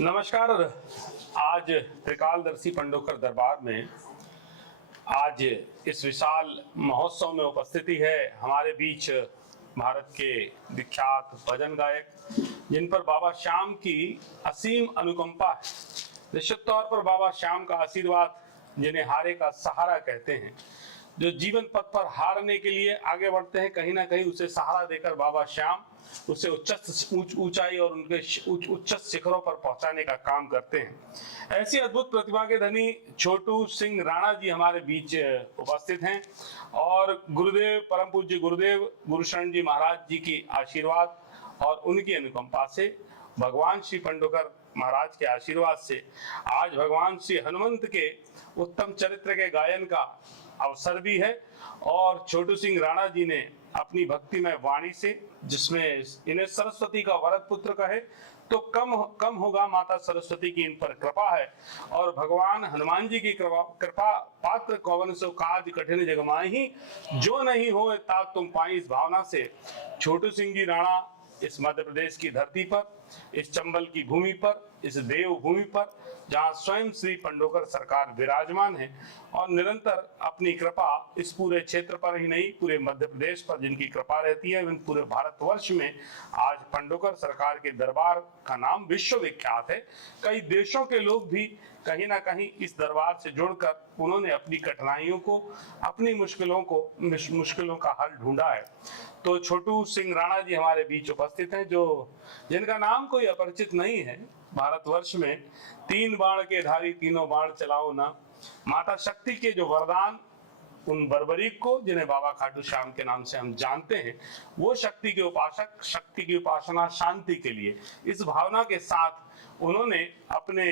नमस्कार। आज त्रिकालदर्शी पंडोकर दरबार में आज इस विशाल महोत्सव में उपस्थिति है हमारे बीच भारत के विख्यात भजन गायक, जिन पर बाबा श्याम की असीम अनुकंपा है। निश्चित तौर पर बाबा श्याम का आशीर्वाद, जिन्हें हारे का सहारा कहते हैं, जो जीवन पथ पर हारने के लिए आगे बढ़ते हैं, कहीं ना कहीं उसे सहारा देकर बाबा श्याम उसे ऊंचाई और उनके उच्च शिखरों पर पहुंचाने का काम करते हैं। ऐसी अद्भुत प्रतिभा के धनी छोटू सिंह राणा जी हमारे बीच उपस्थित हैं और गुरुदेव, परम पूज्य गुरुदेव गुरुशरण जी महाराज जी की आशीर्वाद और उनकी अनुकंपा से, भगवान श्री पंडोकर महाराज के आशीर्वाद से आज भगवान श्री हनुमंत के उत्तम चरित्र के गायन का अवसर भी है। और छोटू सिंह राणा जी ने अपनी भक्तिमय वाणी से, जिसमें इन्हें सरस्वती का वरद पुत्र कहे तो कम होगा, माता सरस्वती की इन पर कृपा है। और भगवान हनुमान जी की कृपा पात्र कौवन सो काज कठिन जग माहि, जो नहीं हो तात तुम पाई, इस भावना से छोटू सिंह जी राणा इस मध्य प्रदेश की धरती पर, इस चंबल की भूमि पर, इस देव भूमि पर, जहां स्वयं श्री पंडोकर सरकार विराजमान है और निरंतर अपनी कृपा इस पूरे क्षेत्र पर ही नहीं, पूरे मध्य प्रदेश पर जिनकी कृपा रहती है, पूरे भारतवर्ष में आज पंडोकर सरकार के दरबार का नाम विश्व विख्यात है। कई देशों के लोग भी कहीं ना कहीं इस दरबार से जुड़कर उन्होंने अपनी कठिनाइयों को, अपनी मुश्किलों का हल ढूंढा है। तो छोटू सिंह राणा जी हमारे बीच उपस्थित हैं, जिनका नाम कोई अपरिचित नहीं है। भारतवर्ष में 3 बाण के धारी तीनों बाण चलाओ ना, माता शक्ति के जो वरदान उन बर्बरीक को, जिन्हें बाबा खाटू श्याम के नाम से हम जानते हैं, वो शक्ति के उपासक, शक्ति की उपासना शांति के लिए, इस भावना के साथ उन्होंने अपने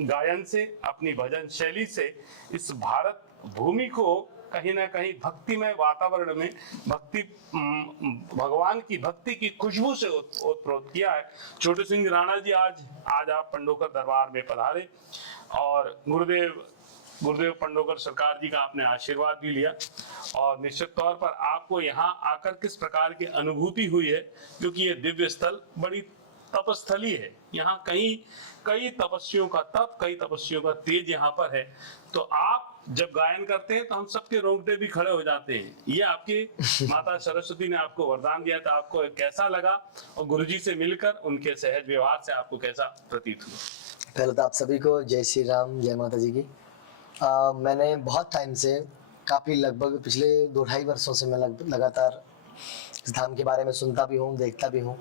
गायन से, अपनी भजन शैली से इस भारत भूमि को कहीं ना कहीं भक्तिमय वातावरण में भगवान की भक्ति की खुशबू से ओतप्रोत किया है। छोटू सिंह राणा जी आज आप पंडोकर दरबार में पधारे और गुरुदेव पंडोकर सरकार जी का आपने आशीर्वाद भी लिया। और निश्चित तौर पर आपको यहाँ आकर किस प्रकार की अनुभूति हुई है, क्योंकि ये दिव्य स्थल बड़ी तपस्थली है। यहाँ कई तपस्वियों का तप, कई तपस्वियों का तेज यहाँ पर है। तो आप जब गायन करते हैं तो हम सबके रोंगटे भी खड़े हो जाते हैं। ये आपके माता सरस्वती ने आपको वरदान दिया, तो आपको कैसा लगा और गुरुजी से मिलकर उनके सहज व्यवहार से आपको कैसा प्रतीत हुआ? पहले तो आप सभी को जय श्री राम, जय माता जी की। मैंने बहुत टाइम से, काफ़ी लगभग पिछले 2-2.5 वर्षों से मैं लगातार इस धाम के बारे में सुनता भी हूँ, देखता भी हूँ।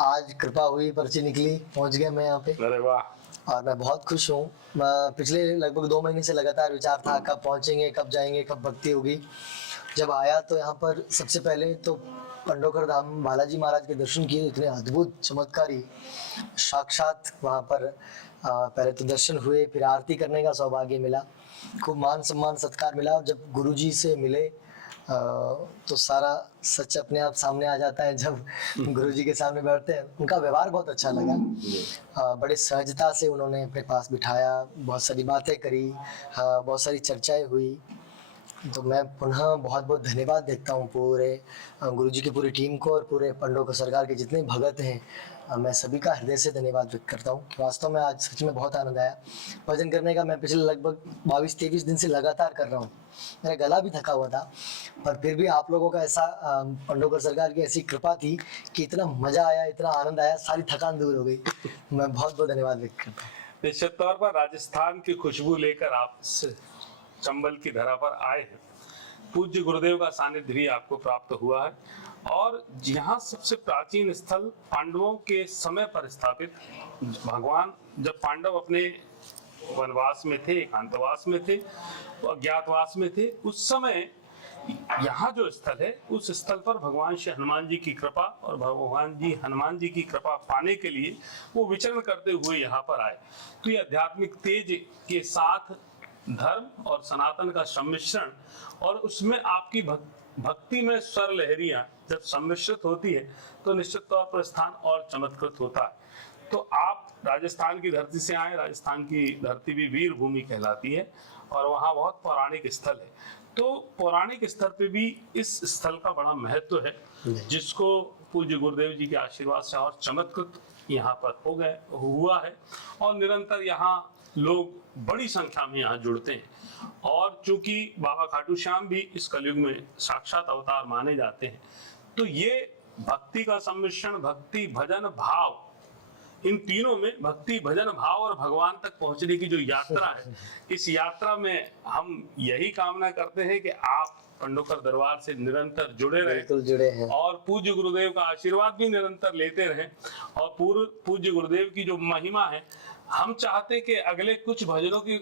आज कृपा हुई, पर्ची निकली, पहुँच गए मैं यहाँ पे। अरे वाह! और मैं बहुत खुश हूँ। पिछले लगभग 2 महीने से लगातार विचार था कब पहुँचेंगे, कब जाएंगे, कब भक्ति होगी। जब आया तो यहाँ पर सबसे पहले तो पंडोकर धाम बालाजी महाराज के दर्शन किए, इतने अद्भुत चमत्कारी, साक्षात वहाँ पर पहले तो दर्शन हुए, फिर आरती करने का सौभाग्य मिला, खूब मान सम्मान सत्कार मिला। जब गुरुजी से मिले तो सारा सच अपने आप सामने आ जाता है। जब गुरुजी के सामने बैठते हैं, उनका व्यवहार बहुत अच्छा लगा। बड़े सहजता से उन्होंने अपने पास बिठाया, बहुत सारी बातें करी, बहुत सारी चर्चाएं हुई। तो मैं पुनः बहुत बहुत धन्यवाद देता हूँ पूरे गुरुजी की पूरी टीम को और पूरे पंडोकर सरकार के जितने भगत हैं, मैं सभी का हृदय से धन्यवाद व्यक्त करता हूँ कि वास्तव में आज सच में बहुत आनंद आया भजन करने का। मैं पिछले लगभग 22-23 दिन से लगातार कर रहा हूँ। मेरा गला भी थका हुआ था, पर फिर भी आप लोगों का ऐसा, पंडोकर सरकार की ऐसी कृपा थी कि इतना मजा आया, इतना आनंद आया, सारी थकान दूर हो गई। मैं बहुत बहुत धन्यवाद व्यक्त करता हूँ। निश्चित तौर पर राजस्थान की खुशबू लेकर आप चंबल की धरा पर आए हैं। पूज्य गुरुदेव का सानिध्य भी आपको प्राप्त हुआ है और यहाँ सबसे प्राचीन स्थल पांडवों के समय पर स्थापित, भगवान जब पांडव अपने वनवास में थे, एकांतवास में थे, अज्ञातवास में थे, उस समय यहाँ जो स्थल है, उस स्थल पर भगवान श्री हनुमान जी की कृपा और हनुमान जी की कृपा पाने के लिए वो विचरण करते हुए यहाँ पर आए। तो ये आध्यात्मिक तेज के साथ धर्म और सनातन का सम्मिश्रण, और उसमें आपकी भक्ति में स्वर लहरियां जब सम्मिश्रित होती है तो निश्चित तौर पर स्थान और चमत्कृत होता है। तो आप राजस्थान की धरती से आए। राजस्थान की धरती भी वीर भूमि कहलाती है और वहाँ बहुत पौराणिक स्थल है। तो पौराणिक स्तर पे भी इस स्थल का बड़ा महत्व है, जिसको पूज्य गुरुदेव जी के आशीर्वाद से और चमत्कृत यहाँ पर हुआ है और निरंतर यहाँ लोग बड़ी संख्या में यहाँ जुड़ते हैं। और चूंकि बाबा खाटू श्याम भी इस कलयुग में साक्षात अवतार माने जाते हैं, तो ये भक्ति का सम्मिश्रण, भक्ति भजन भाव, इन तीनों में भक्ति भजन भाव और भगवान तक पहुंचने की जो यात्रा है, इस यात्रा में हम यही कामना करते हैं कि आप पंडोकर दरबार से निरंतर जुड़े बिल्कुल जुड़े हैं रहें और पूज्य गुरुदेव का आशीर्वाद भी निरंतर लेते रहें। और पूज्य गुरुदेव की जो महिमा है, हम चाहते हैं कि अगले कुछ भजनों की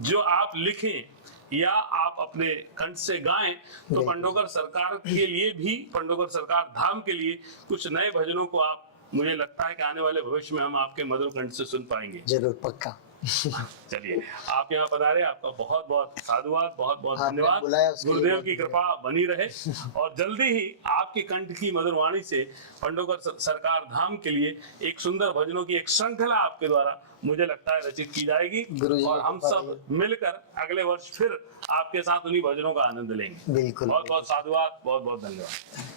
जो आप लिखें या आप अपने कंठ से गाएं, तो पंडोकर सरकार के लिए भी, पंडोकर सरकार धाम के लिए कुछ नए भजनों को आप, मुझे लगता है कि आने वाले भविष्य में हम आपके मधुर कंठ से सुन पाएंगे। जरूर, पक्का। चलिए, आप यहाँ पधारे, आपका बहुत बहुत साधुवाद, बहुत बहुत आपने धन्यवाद। बुलाया उसके लिए गुरुदेव बहुत की कृपा बनी रहे और जल्दी ही आपके कंठ की मधुर वाणी से पंडोकर सरकार धाम के लिए एक सुंदर भजनों की एक श्रृंखला आपके द्वारा, मुझे लगता है, रचित की जाएगी और हम सब मिलकर अगले वर्ष फिर आपके साथ उन्हीं भजनों का आनंद लेंगे। बिल्कुल। बहुत बहुत साधुवाद, बहुत बहुत धन्यवाद।